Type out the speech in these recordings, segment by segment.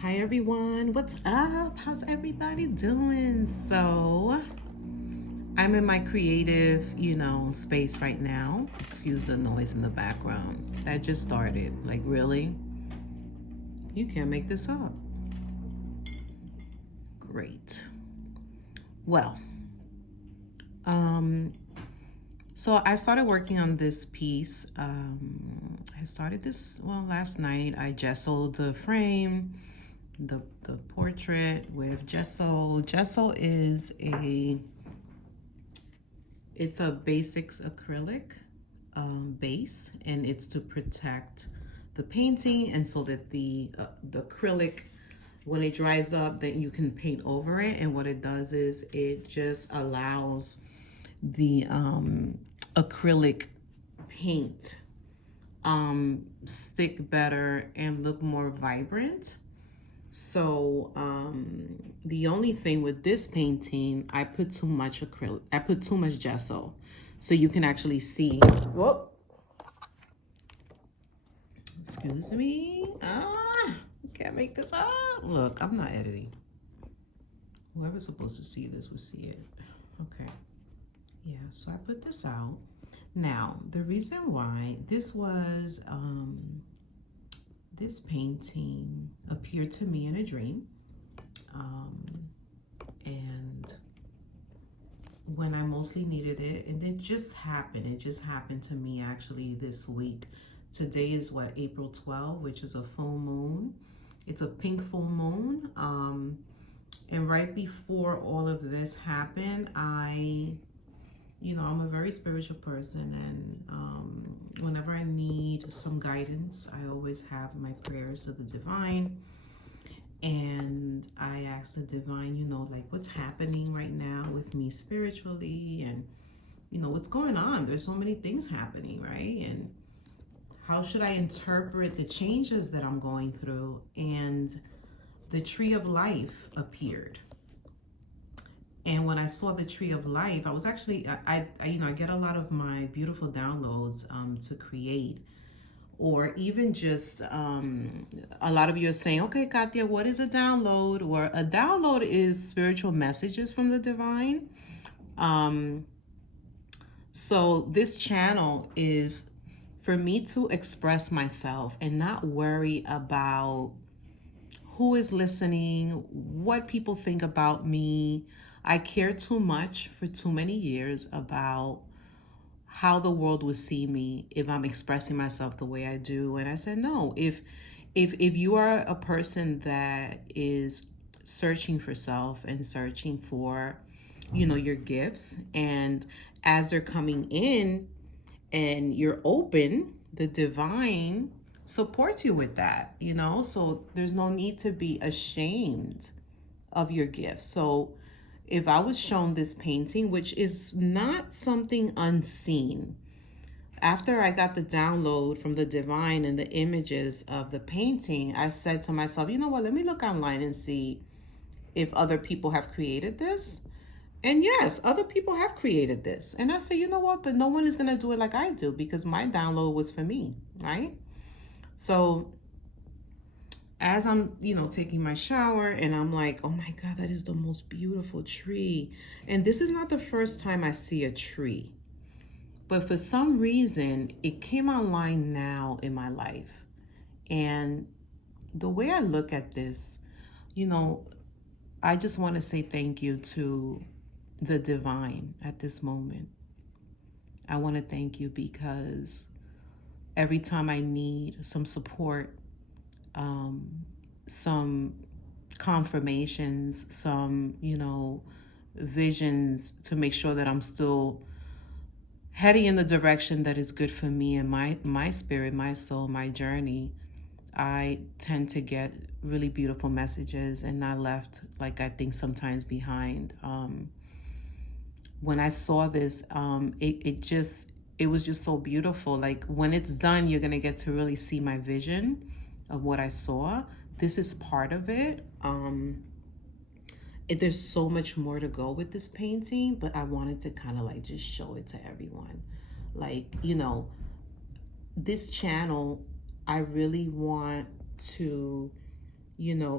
Hi everyone, what's up? How's everybody doing? So, I'm in my creative, space right now. Excuse the noise in the background. That just started. Like, really? You can't make this up. Great. Well, um, so I started working on this piece. I started this, last night. I gessoed the frame, the portrait with gesso. Gesso is it's a basics acrylic base, and it's to protect the painting, and so that the acrylic, when it dries up, then you can paint over it. And what it does is it just allows the acrylic paint stick better and look more vibrant. So the only thing with this painting, I put too much acrylic. I put too much gesso, so you can actually see. Whoop! Excuse me. Can't make this up. Look, I'm not editing. Whoever's supposed to see this will see it. Okay. Yeah. So I put this out. Now the reason why this painting appeared to me in a dream. And when I mostly needed it, and it just happened. It just happened to me actually this week. Today is what, April 12th, which is a full moon. It's a pink full moon. And right before all of this happened, I'm a very spiritual person, and whenever I need some guidance, I always have my prayers to the divine. And I asked the divine, like, what's happening right now with me spiritually, and what's going on. There's so many things happening, right? And how should I interpret the changes that I'm going through? And the tree of life appeared. And when I saw the tree of life, I was actually, I get a lot of my beautiful downloads to create, or even just a lot of you are saying, okay, Katya, what is a download? Or a download is spiritual messages from the divine. So this channel is for me to express myself and not worry about who is listening, what people think about me. I care too much for too many years about how the world would see me if I'm expressing myself the way I do. And I said, no, if you are a person that is searching for self and searching for, your gifts, and as they're coming in and you're open, the divine supports you with that, so there's no need to be ashamed of your gifts. So if I was shown this painting, which is not something unseen, after I got the download from the divine and the images of the painting, I said to myself, you know what, let me look online and see if other people have created this. And yes, other people have created this. And I said, you know what, but no one is going to do it like I do, because my download was for me, right? So as I'm, taking my shower, and I'm like, oh my God, that is the most beautiful tree. And this is not the first time I see a tree. But for some reason, it came online now in my life. And the way I look at this, I just want to say thank you to the divine at this moment. I want to thank you because every time I need some support, some confirmations, some, visions to make sure that I'm still heading in the direction that is good for me and my spirit, my soul, my journey, I tend to get really beautiful messages and not left, like I think sometimes, behind. When I saw this, it was just so beautiful. Like, when it's done, you're gonna get to really see my vision of what I saw. This is part of it. There's so much more to go with this painting, but I wanted to kind of like just show it to everyone. Like, this channel, I really want to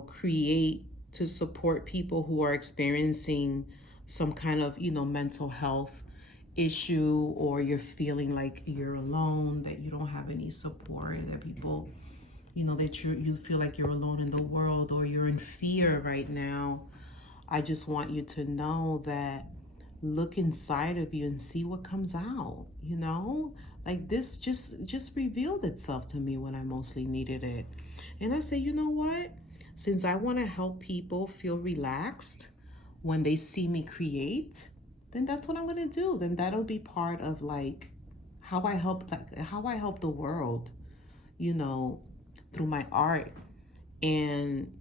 create to support people who are experiencing some kind of, mental health issue, or you're feeling like you're alone, that you don't have any support, that people, that you feel like you're alone in the world, or you're in fear right now. I just want you to know that look inside of you and see what comes out, like this just revealed itself to me when I mostly needed it. And I say, you know what? Since I want to help people feel relaxed when they see me create, then that's what I'm going to do. Then that'll be part of like how I help the world, you know, through my art. And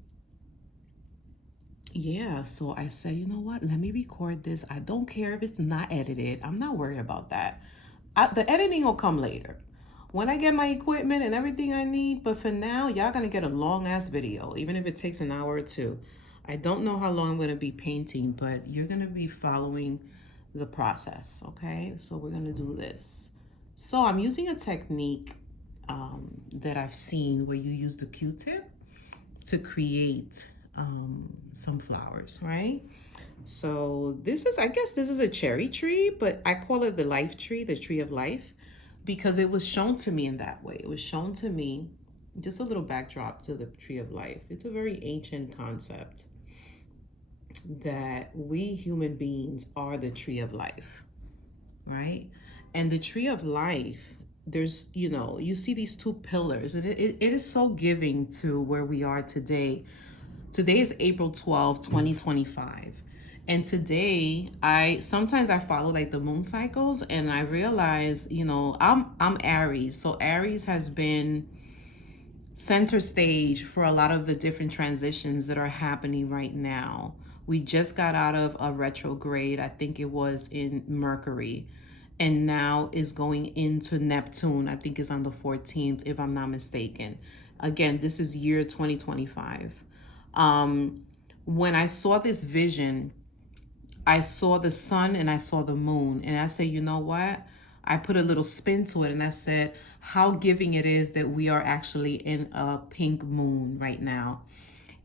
yeah, so I said, you know what? Let me record this. I don't care if it's not edited. I'm not worried about that. The editing will come later when I get my equipment and everything I need. But for now, y'all gonna get a long ass video, even if it takes an hour or two. I don't know how long I'm gonna be painting, but you're gonna be following the process, okay? So we're gonna do this. So I'm using a technique that I've seen where you use the Q-tip to create some flowers, right? So this is, I guess this is a cherry tree, but I call it the life tree, the tree of life, because it was shown to me in that way. It was shown to me, just a little backdrop to the tree of life. It's a very ancient concept that we human beings are the tree of life, right? And the tree of life, there's, you see these two pillars, and it is so giving to where we are today. Today is April 12th, 2025. And today sometimes I follow like the moon cycles, and I realize, I'm Aries. So Aries has been center stage for a lot of the different transitions that are happening right now. We just got out of a retrograde, I think it was in Mercury, and now is going into Neptune. I think is on the 14th, if I'm not mistaken. Again, this is year 2025. When I saw this vision, I saw the sun and I saw the moon, and I said, you know what? I put a little spin to it, and I said how giving it is that we are actually in a pink moon right now.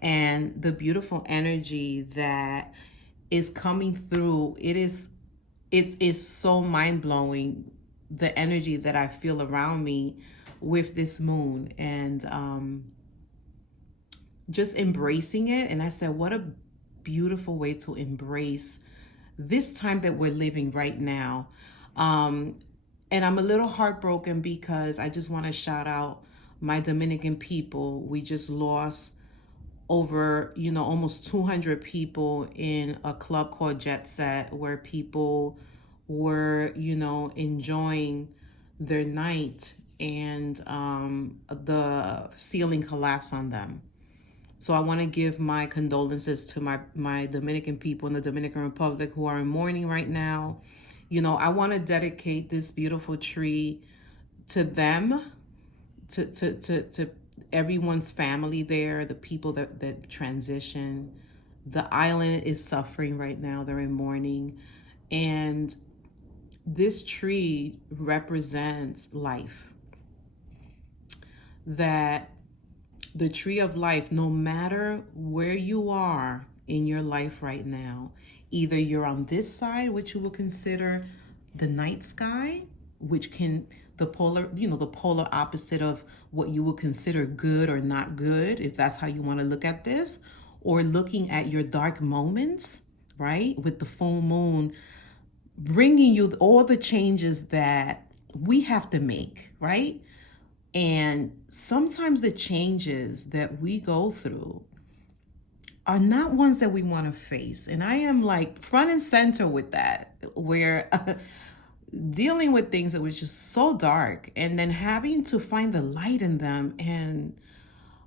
And the beautiful energy that is coming through, it is so mind-blowing, the energy that I feel around me with this moon, and just embracing it. And I said, what a beautiful way to embrace this time that we're living right now. And I'm a little heartbroken because I just want to shout out my Dominican people. We just lost over, almost 200 people in a club called Jet Set, where people were, enjoying their night, and the ceiling collapsed on them. So I want to give my condolences to my Dominican people in the Dominican Republic who are in mourning right now. I want to dedicate this beautiful tree to them, to everyone's family there, the people that transition. The island is suffering right now. They're in mourning. And this tree represents life. That the tree of life, no matter where you are in your life right now, either you're on this side, which you will consider the night sky, which can the polar opposite of what you would consider good or not good, if that's how you want to look at this, or looking at your dark moments, right, with the full moon bringing you all the changes that we have to make, right? And sometimes the changes that we go through are not ones that we want to face. And I am like front and center with that, where dealing with things that was just so dark, and then having to find the light in them and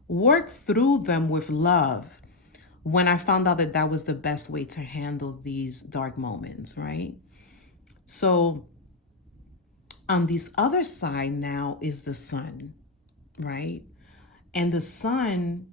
work through them with love, when I found out that that was the best way to handle these dark moments, right? So on this other side now is the sun, right? And the sun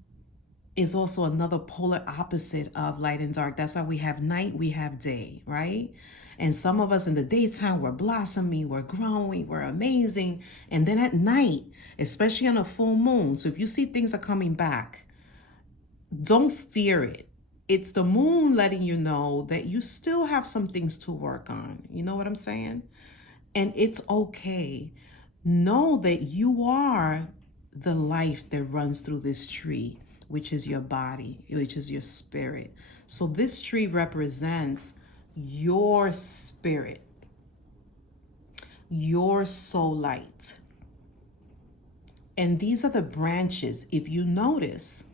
is also another polar opposite of light and dark. That's why we have night, we have day, right? And some of us in the daytime, we're blossoming, we're growing, we're amazing. And then at night, especially on a full moon, so if you see things are coming back, don't fear it. It's the moon letting you know that you still have some things to work on. You know what I'm saying? And it's okay. Know that you are the life that runs through this tree, which is your body, which is your spirit. So this tree represents your spirit, your soul light. And these are the branches. If you notice,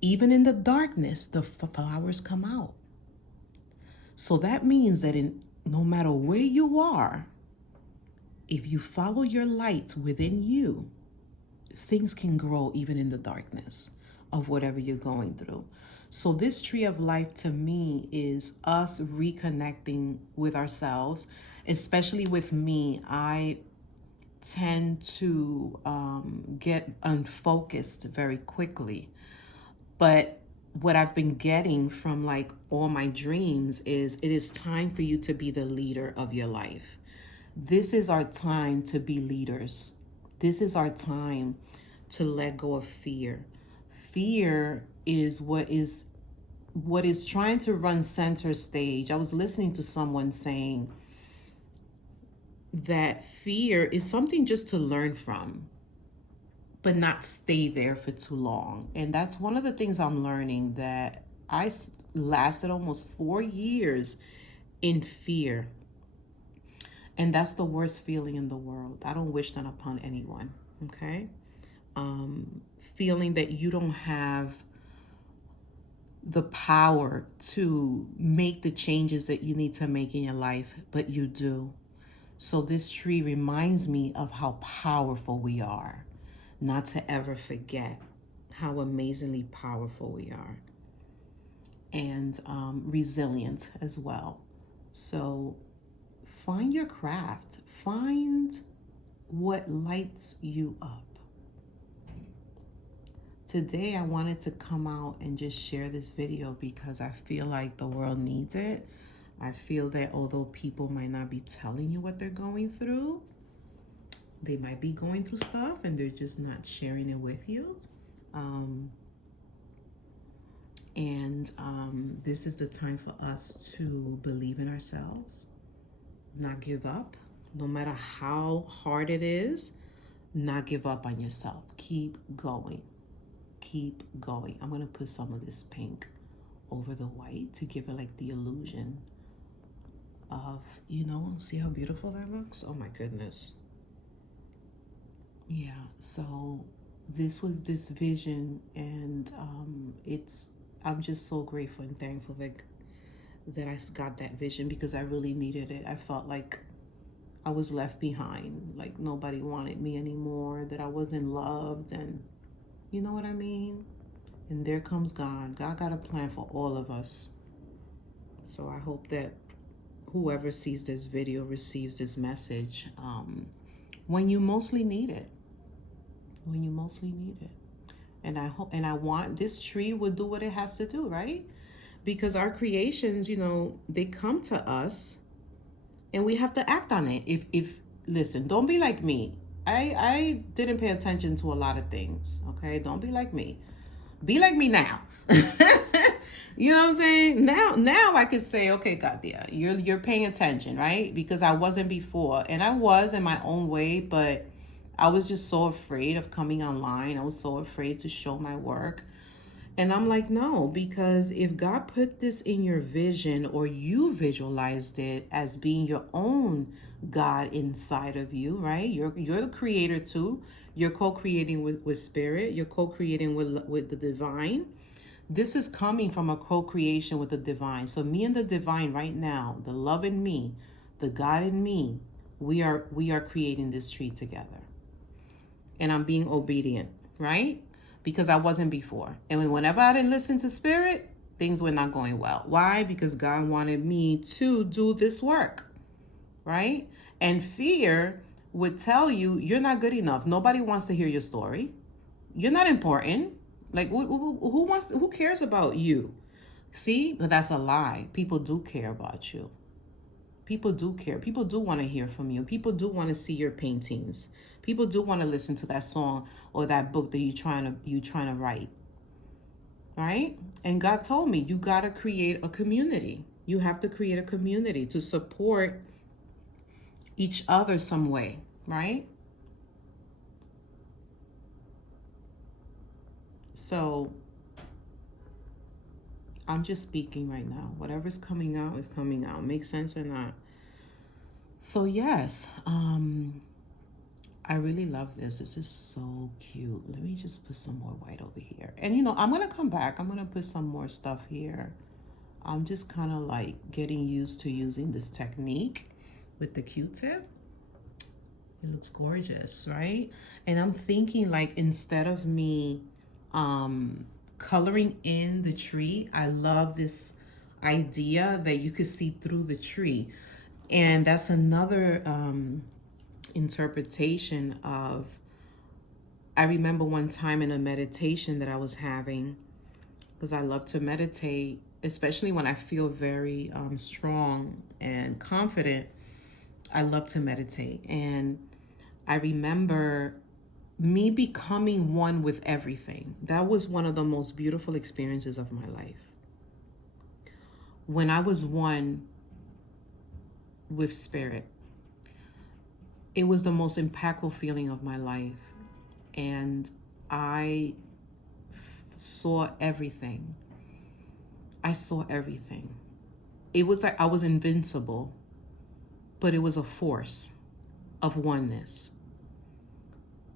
even in the darkness, the flowers come out. So that means that no matter where you are, if you follow your light within you, things can grow even in the darkness of whatever you're going through. So this tree of life to me is us reconnecting with ourselves, especially with me. I tend to get unfocused very quickly. But what I've been getting from like all my dreams is it is time for you to be the leader of your life. This is our time to be leaders. This is our time to let go of fear. Fear is what is trying to run center stage. I was listening to someone saying that fear is something just to learn from, but not stay there for too long. And that's one of the things I'm learning, that I lasted almost 4 years in fear. And that's the worst feeling in the world. I don't wish that upon anyone, okay? Feeling that you don't have the power to make the changes that you need to make in your life, but you do. So this tree reminds me of how powerful we are, not to ever forget how amazingly powerful we are, and resilient as well. So find your craft, find what lights you up. Today I wanted to come out and just share this video because I feel like the world needs it. I feel that although people might not be telling you what they're going through, they might be going through stuff and they're just not sharing it with you. This is the time for us to believe in ourselves, not give up, no matter how hard it is. Not give up on yourself. Keep going. Keep going. I'm going to put some of this pink over the white to give it like the illusion of, see how beautiful that looks? Oh my goodness. Yeah, so this was this vision, and I'm just so grateful and thankful that I got that vision, because I really needed it. I felt like I was left behind, like nobody wanted me anymore, that I wasn't loved, and you know what I mean? And there comes God. God got a plan for all of us. So I hope that whoever sees this video receives this message when you mostly need it. When you mostly need it. And I hope, and I want this tree will do what it has to do, right? Because our creations, they come to us and we have to act on it. If listen, don't be like me. I didn't pay attention to a lot of things, okay? Don't be like me. Be like me now. You know what I'm saying? Now I could say, okay, God, yeah, you're paying attention, right? Because I wasn't before, and I was in my own way, but I was just so afraid of coming online. I was so afraid to show my work. And I'm like, no, because if God put this in your vision, or you visualized it as being your own God inside of you, right? You're the creator too. You're co-creating with spirit. You're co-creating with the divine. This is coming from a co-creation with the divine. So me and the divine right now, the love in me, the God in me, we are creating this tree together. And I'm being obedient, right? Because I wasn't before. And whenever I didn't listen to spirit, things were not going well. Why? Because God wanted me to do this work, right? And fear would tell you, you're not good enough. Nobody wants to hear your story. You're not important. Like, who cares about you? See, but that's a lie. People do care about you. People do care. People do want to hear from you. People do want to see your paintings. People do want to listen to that song or that book that you're trying to write. right? And God told me, you got to create a community. You have to create a community to support each other some way, right? So I'm just speaking right now. Whatever's coming out is coming out. Makes sense or not? So yes, I really love this. This is so cute. Let me just put some more white over here. And you know, I'm gonna come back. I'm gonna put some more stuff here. I'm just kind of like getting used to using this technique with the Q-tip. It looks gorgeous, right? And I'm thinking like, instead of me coloring in the tree, I love this idea that you could see through the tree. And that's another interpretation of, I remember one time in a meditation that I was having, because I love to meditate, especially when I feel very strong and confident. I love to meditate. And I remember me becoming one with everything. That was one of the most beautiful experiences of my life. When I was one with spirit, it was the most impactful feeling of my life. And I saw everything. I saw everything. It was like I was invincible, but it was a force of oneness.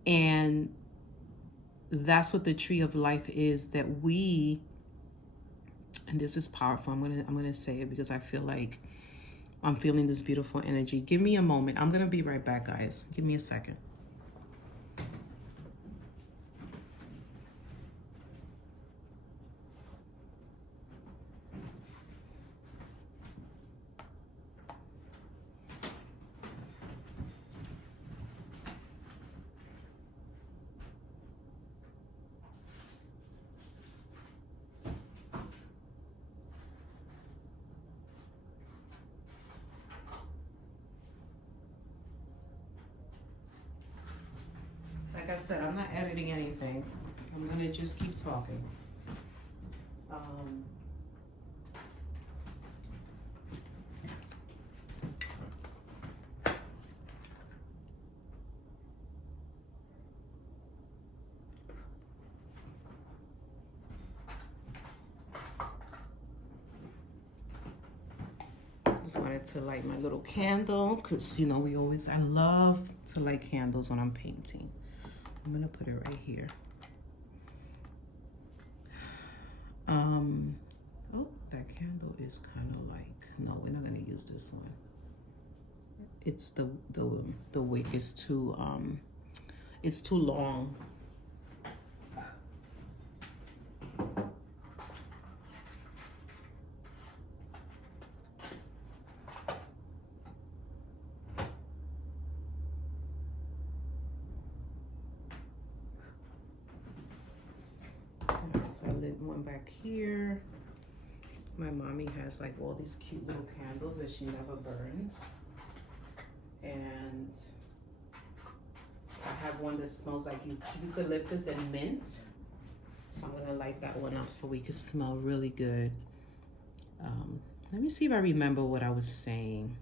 And that's what the tree of life is, that we, and this is powerful. I'm gonna say it because I feel like I'm feeling this beautiful energy. Give me a moment. I'm gonna be right back, guys. Give me a second. Like I said, I'm not editing anything. I'm gonna just keep talking. Just wanted to light my little candle, because you know I love to light candles when I'm painting. I'm gonna put it right here. Oh, that candle is kind of like, no, we're not gonna use this one. It's the wick is too it's too long. So I lit one back here. My mommy has like all these cute little candles that she never burns. And I have one that smells like eucalyptus and mint. So I'm gonna light that one up so we can smell really good. Let me see if I remember what I was saying.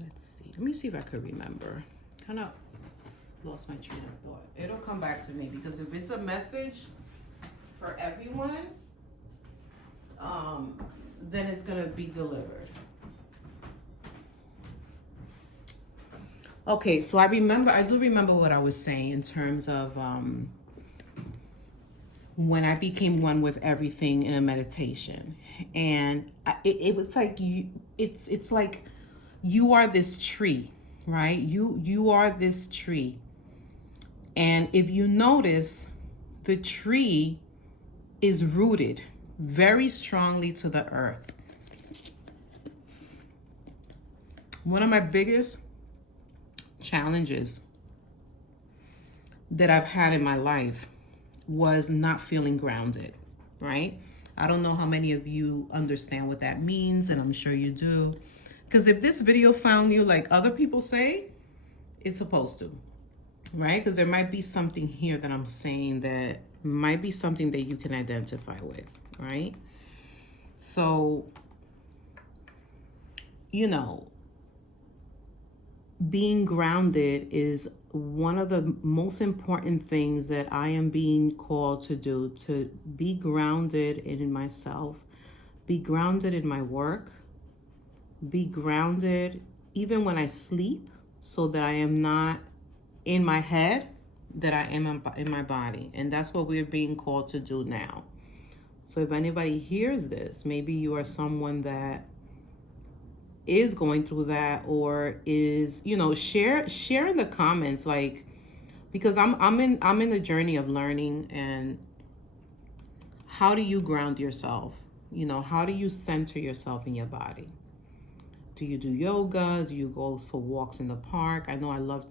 Let's see. Let me see if I could remember. Kind of lost my train of thought. It'll come back to me, because if it's a message for everyone, then it's gonna be delivered. Okay, so I do remember what I was saying in terms of when I became one with everything in a meditation. And it was like it's like you are this tree, right? You are this tree. And if you notice, the tree is rooted very strongly to the earth. One of my biggest challenges that I've had in my life was not feeling grounded, right? I don't know how many of you understand what that means, and I'm sure you do. Because if this video found you like other people say, it's supposed to. right? Because there might be something here that I'm saying that might be something that you can identify with, right? So, you know, being grounded is one of the most important things that I am being called to do, to be grounded in myself, be grounded in my work, be grounded even when I sleep, so that I am not in my head, that I am in my body. And that's what we're being called to do now. So if anybody hears this, maybe you are someone that is going through that, or is, share in the comments, like, because I'm in the journey of learning. And how do you ground yourself? How do you center yourself in your body? Do you do yoga? Do you go for walks in the park? I know I love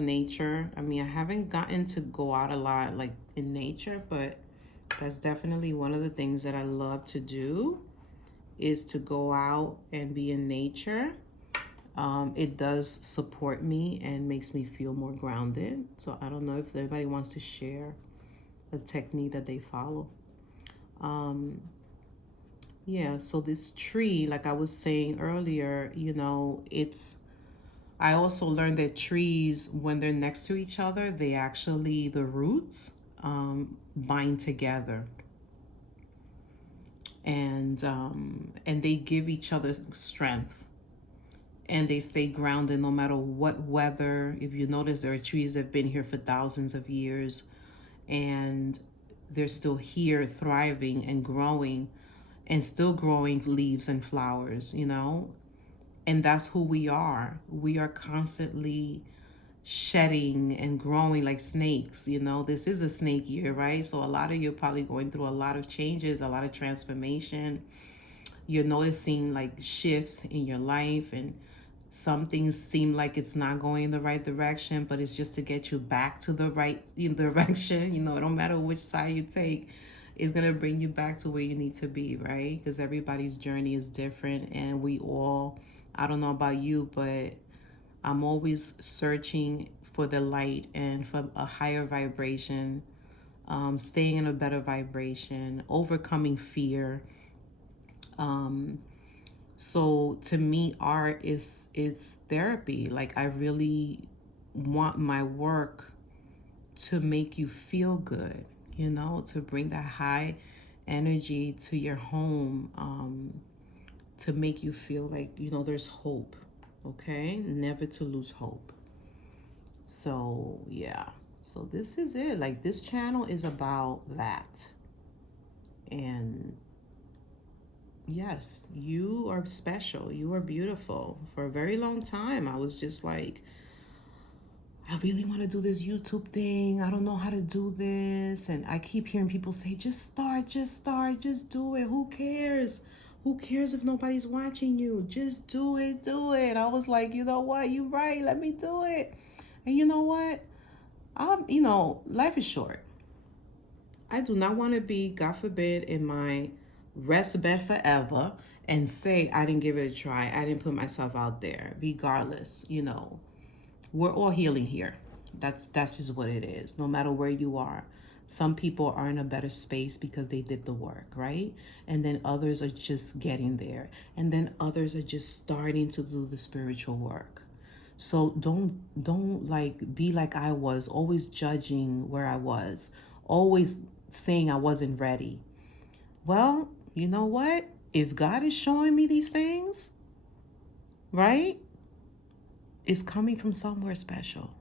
nature. I mean, I haven't gotten to go out a lot like in nature, but that's definitely one of the things that I love to do, is to go out and be in nature. It does support me and makes me feel more grounded. So I don't know if anybody wants to share a technique that they follow. Yeah, so this tree, like I was saying earlier, I also learned that trees, when they're next to each other, the roots bind together. And they give each other strength, and they stay grounded no matter what weather. If you notice, there are trees that have been here for thousands of years, and they're still here thriving and growing, and still growing leaves and flowers, and that's who we are. We are constantly shedding and growing like snakes. This is a snake year, right? So a lot of you are probably going through a lot of changes, a lot of transformation. You're noticing like shifts in your life, and some things seem like it's not going in the right direction, but it's just to get you back to the right direction. It don't matter which side you take, it's going to bring you back to where you need to be, right? Because everybody's journey is different, and I don't know about you, but I'm always searching for the light and for a higher vibration, staying in a better vibration, overcoming fear. So to me, art is therapy. Like, I really want my work to make you feel good, to bring that high energy to your home, to make you feel like, there's hope, okay? Never to lose hope. So, yeah. So this is it. Like, this channel is about that. And yes, you are special. You are beautiful. For a very long time, I was just like, I really want to do this YouTube thing. I don't know how to do this. And I keep hearing people say, just start, just do it. Who cares? Who cares if nobody's watching you? Just do it. I was like, you know what? You're right. Let me do it. And you know what? Life is short. I do not want to be, God forbid, in my rest bed forever and say I didn't give it a try. I didn't put myself out there. Regardless, we're all healing here. That's just what it is. No matter where you are. Some people are in a better space because they did the work, right? And then others are just getting there. And then others are just starting to do the spiritual work. So don't like be like I was, always judging where I was, always saying I wasn't ready. Well, you know what? If God is showing me these things, right? It's coming from somewhere special.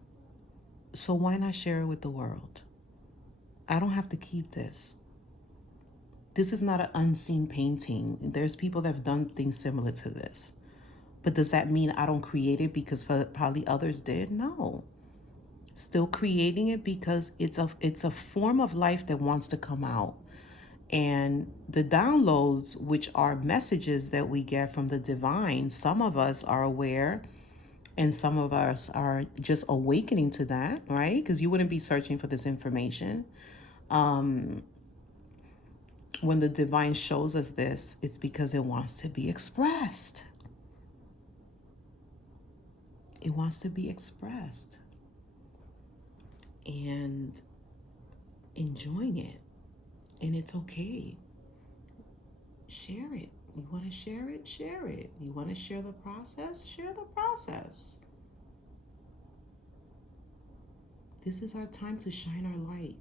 So why not share it with the world? I don't have to keep this. This is not an unseen painting. There's people that have done things similar to this. But does that mean I don't create it because probably others did? No. Still creating it because it's a form of life that wants to come out. And the downloads, which are messages that we get from the divine, some of us are aware and some of us are just awakening to that, right? Because you wouldn't be searching for this information. When the divine shows us this, it's because it wants to be expressed. It wants to be expressed. and enjoying it. And it's okay. Share it. You want to share it? Share it. You want to share the process? Share the process. This is our time to shine our light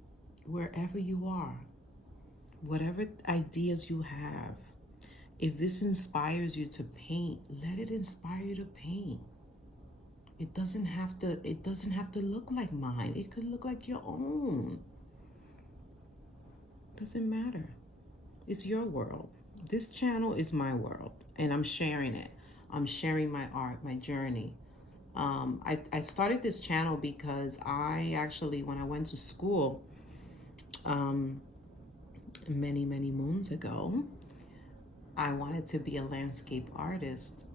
wherever you are. Whatever ideas you have, if this inspires you to paint, let it inspire you to paint. It doesn't have to look like mine. It could look like your own. Doesn't matter. It's your world. This channel is my world, and I'm sharing it. I'm sharing my art, my journey. I started this channel because I actually, when I went to school, many moons ago, I wanted to be a landscape artist,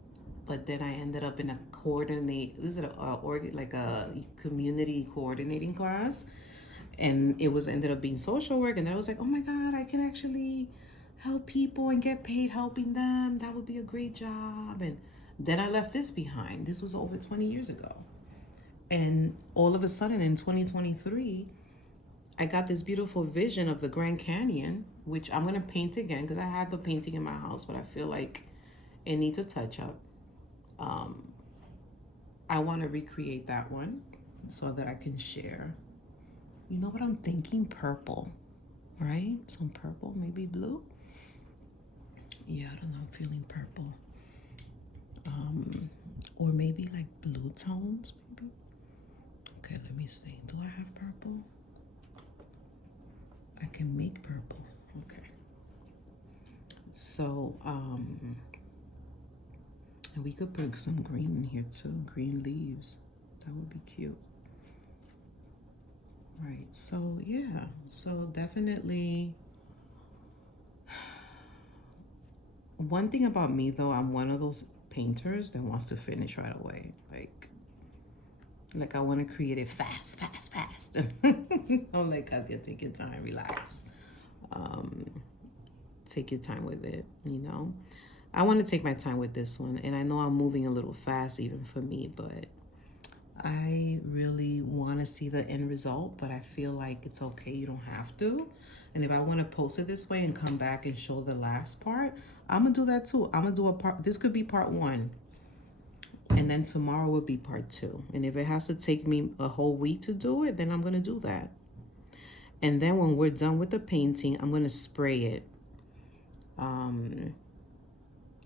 but then I ended up in a like a community coordinating class, and it was ended up being social work. And then I was like, oh my God, I can actually help people and get paid helping them. That would be a great job. And then I left this behind. This was over 20 years ago. And all of a sudden in 2023, I got this beautiful vision of the Grand Canyon, which I'm going to paint again because I have the painting in my house, but I feel like it needs a touch up. I want to recreate that one so that I can share. You know what I'm thinking? Purple, right? Some purple, maybe blue. Yeah, I don't know. I'm feeling purple. Or maybe like blue tones, maybe. Okay, let me see. Do I have purple? I can make purple. Okay. So, and we could put some green in here too. Green leaves. That would be cute. Right. So, yeah. So, definitely. One thing about me, though, I'm one of those painters that wants to finish right away. Like I want to create it fast. I'm like, Katia, take your time, relax. Take your time with it, you know. I want to take my time with this one, and I know I'm moving a little fast even for me, but I really want to see the end result, but I feel like it's okay, you don't have to. And if I want to post it this way and come back and show the last part, I'm gonna do that too. I'm gonna do a part, this could be part 1, and then tomorrow will be part 2. And if it has to take me a whole week to do it, then I'm gonna do that. And then when we're done with the painting, I'm gonna spray it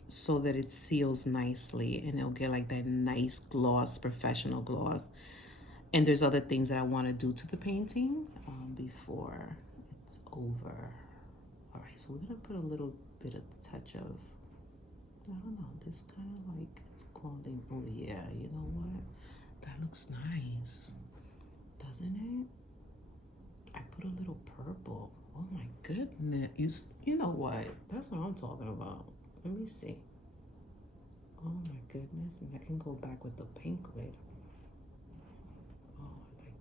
so that it seals nicely and it'll get like that nice gloss, professional gloss. And there's other things that I want to do to the painting before it's over. All right, so we're gonna put a little bit of touch of, I don't know, this kind of like, it's clothing. Oh yeah, you know what? That looks nice, doesn't it? I put a little purple. Oh my goodness. You know what? That's what I'm talking about. Let me see. Oh my goodness. And I can go back with the pink later. Oh, I like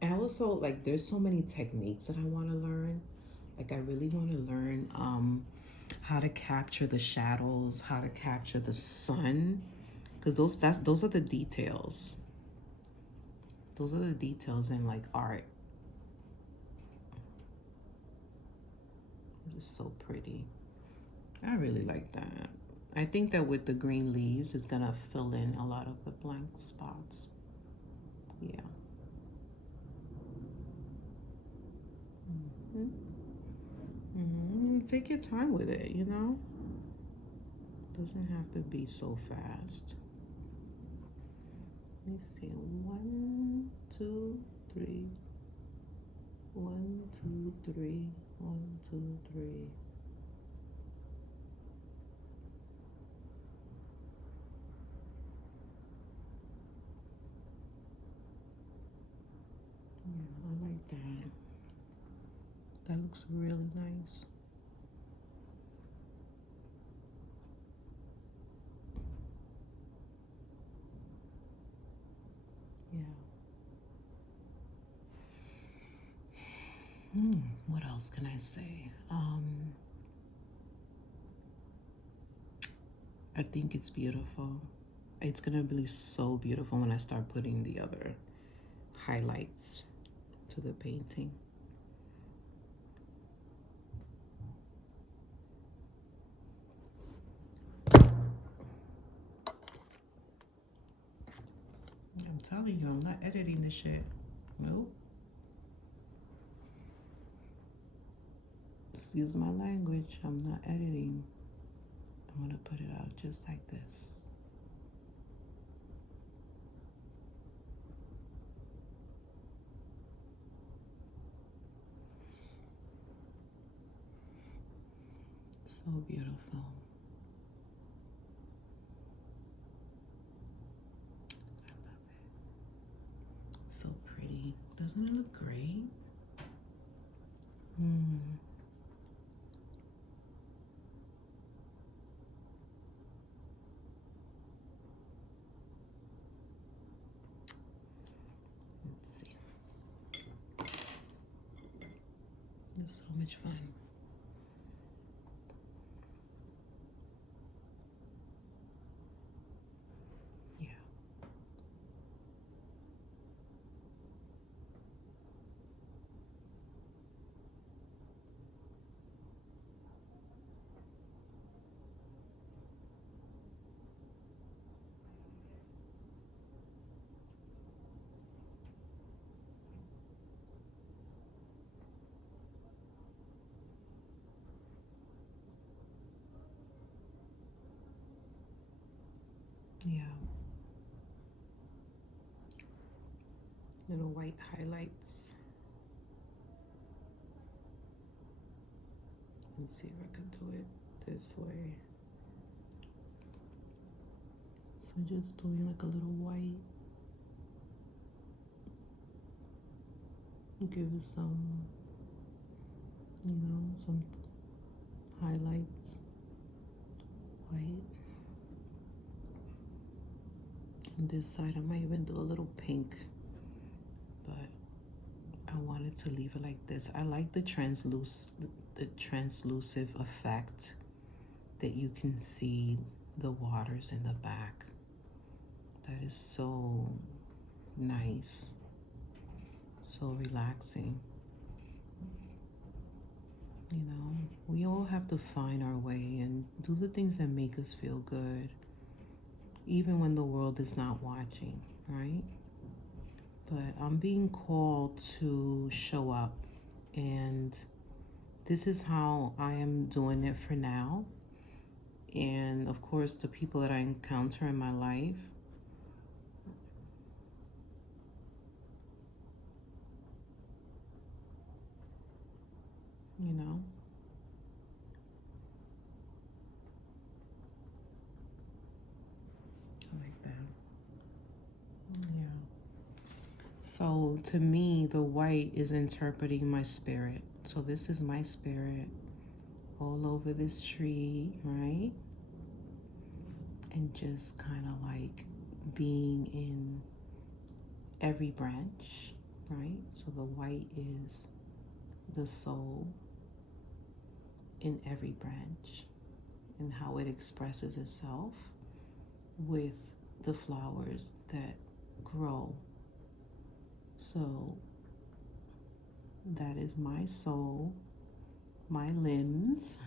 that. And also, like, there's so many techniques that I want to learn. Like, I really want to learn how to capture the shadows, how to capture the sun. Because those are the details. Those are the details in like art. It's so pretty. I really like that. I think that with the green leaves, it's gonna fill in a lot of the blank spots. Yeah. Take your time with it, you know? Doesn't have to be so fast. Let me see. 1, 2, 3. 1, 2, 3. 1, 2, 3. Yeah, I like that. That looks really nice. Yeah. What else can I say? I think it's beautiful. It's gonna be so beautiful when I start putting the other highlights to the painting. I'm telling you, I'm not editing this shit. Nope. Excuse my language. I'm not editing. I'm gonna put it out just like this. So beautiful. I love it. So pretty. Doesn't it look great? Let's see. It's so much fun. Yeah. Yeah. Little white highlights. Let's see if I can do it this way. So just doing like a little white. Give it some, some highlights. White. On this side, I might even do a little pink, but I wanted to leave it like this. I like the translucent effect that you can see the waters in the back. That is so nice, so relaxing. We all have to find our way and do the things that make us feel good, even when the world is not watching, right? But I'm being called to show up, and this is how I am doing it for now. And of course, the people that I encounter in my life, I like that. Yeah. So to me, the white is interpreting my spirit. So this is my spirit all over this tree, right? And just kind of like being in every branch, right? So the white is the soul in every branch and how it expresses itself with the flowers that grow. So that is my soul, my limbs.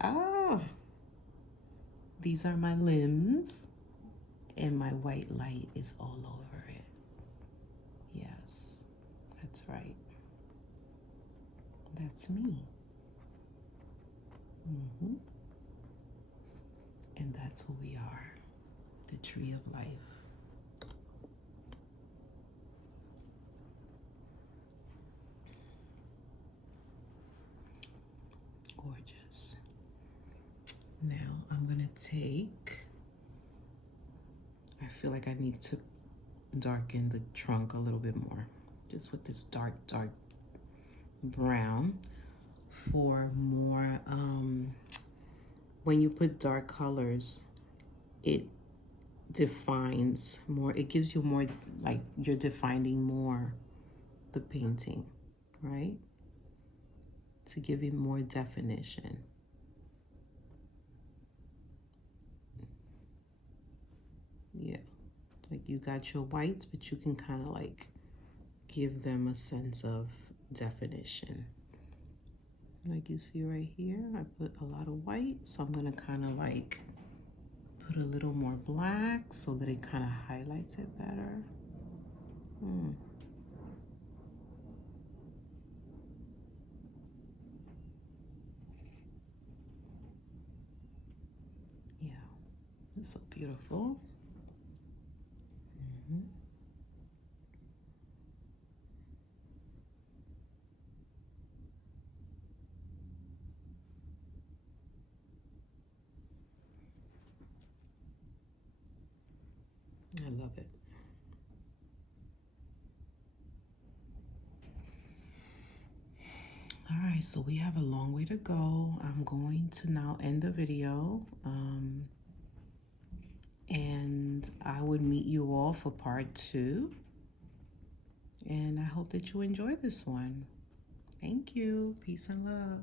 Ah, these are my limbs, and my white light is all over it. Yes, that's right. That's me. And that's who we are, the tree of life. Gorgeous. Now I'm gonna take, I feel like I need to darken the trunk a little bit more, just with this dark brown for more, when you put dark colors, it defines more, it gives you more, like you're defining more the painting, right? To give it more definition. Yeah, like you got your whites, but you can kind of like give them a sense of definition. Like you see right here, I put a lot of white, so I'm gonna kind of like put a little more black so that it kind of highlights it better. Yeah, it's so beautiful. I love it. All right, so we have a long way to go. I'm going to now end the video. And I would meet you all for part 2. And I hope that you enjoy this one. Thank you. Peace and love.